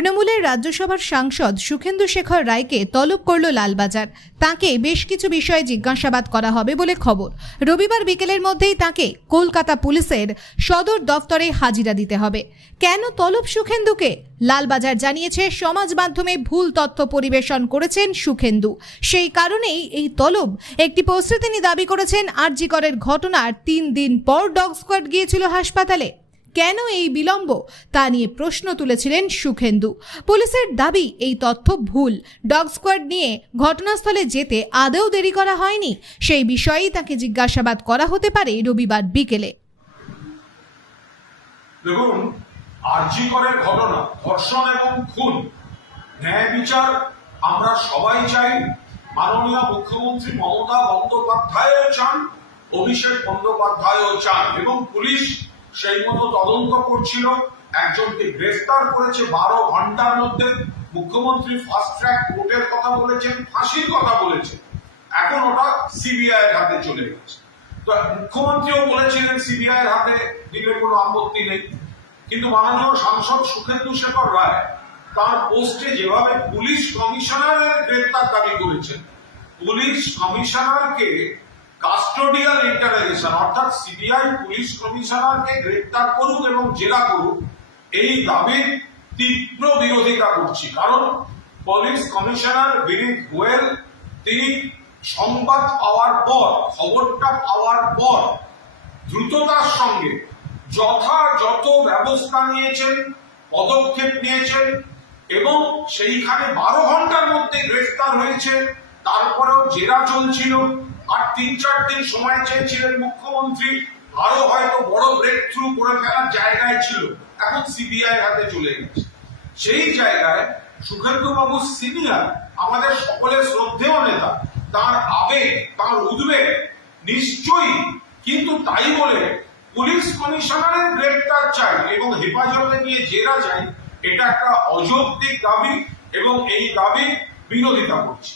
তৃণমূলের রাজ্যসভার সাংসদ সুখেন্দু শেখর রায়কে তলব করল লালবাজার। তাকে বেশ কিছু বিষয়ে জিজ্ঞাসাবাদ করা হবে বলে খবর। রবিবার বিকেলের মধ্যেই তাকে কলকাতা পুলিশের সদর দফতরে হাজিরা দিতে হবে। কেন তলব সুখেন্দুকে? লালবাজার জানিয়েছে, সমাজ মাধ্যমে ভুল তথ্য পরিবেশন করেছেন সুখেন্দু। সেই কারণেই এই তলব একটি পোস্টে তিনি দাবি করেছেন আরজিকরের ঘটনার তিন দিন পর ডগ স্কোয়াড গিয়েছিল হাসপাতালে। কেন এই বিলম্ব? তা নিয়ে প্রশ্ন তুলেছিলেন সুখেন্দু। পুলিশের দাবি, এই তথ্য ভুল। ডগ স্কোয়াড নিয়ে ঘটনাস্থলে যেতে আদৌ দেরি করা হয়নি। সেই বিষয়েই তাকে জিজ্ঞাসাবাদ করা হতে পারে রবিবার বিকেলে। দেখুন, আরজি ঘটনা, ধর্ষণ এবং খুন, ন্যায় বিচার আমরা সবাই চাই। মাননীয় মুখ্যমন্ত্রী মমতা বন্দ্যোপাধ্যায়ও চান, অভিষেক বন্দ্যোপাধ্যায়ও চান এবং পুলিশ সেই মতো তদন্ত করছিল। একজনকে গ্রেফতার করেছে বারো ঘণ্টার মধ্যে। মুখ্যমন্ত্রী ফাস্ট ট্র্যাক কোর্টের কথা বলেছেন, ফাঁসির কথা বলেছেন। এখন ওটা সিবিআই এর হাতে চলে গেছে। তো মুখ্যমন্ত্রীও বলেছিলেন সিবিআই এর হাতে দিলে কোনো আপত্তি নেই। কিন্তু মাননীয় সাংসদ সুখেন্দু শেখর রায় তার পোস্টে যেভাবে পুলিশ কমিশনারের গ্রেপ্তার দাবি করেছেন, পুলিশ কমিশনারকে কাস্টোডিয়াল ইন্টারোগেশন অর্থাৎ সিবিআই পুলিশ কমিশনারকে গ্রেপ্তার করুক এবং জেরা করুক, এই দাবির তীব্র বিরোধিতা করছি। কারণ পুলিশ কমিশনার বিনীত গোয়েল, তিনি সংবাদ পাওয়ার পর, খবরটা পাওয়ার পর দ্রুততার সঙ্গে যথাযথ ব্যবস্থা নিয়েছেন, পদক্ষেপ নিয়েছেন এবং সেইখানে বারো ঘণ্টার মধ্যে গ্রেফতার হয়েছে। তারপরেও জেরা চলছিল। আর তিন, চার দিন সময় চেয়েছিলেন মুখ্যমন্ত্রী। আরও হয়তো বড় ব্রেক থ্রু করে ফেলার জায়গায় ছিল। এখন সিবিআই হাতে চলে গেছে। সেই জায়গায় সুখেন্দু বাবু সিনিয়র, আমাদের সকলের শ্রদ্ধেয় নেতা, তার আবেগ, তার উদ্বেগ নিশ্চয়ই কিন্তু তাই বলে পুলিশ কমিশনারের গ্রেপ্তার চাই এবং হেফাজতে নিয়ে জেরা চাই, এটা একটা অযৌক্তিক দাবি এবং এই দাবি বিরোধিতা করছি।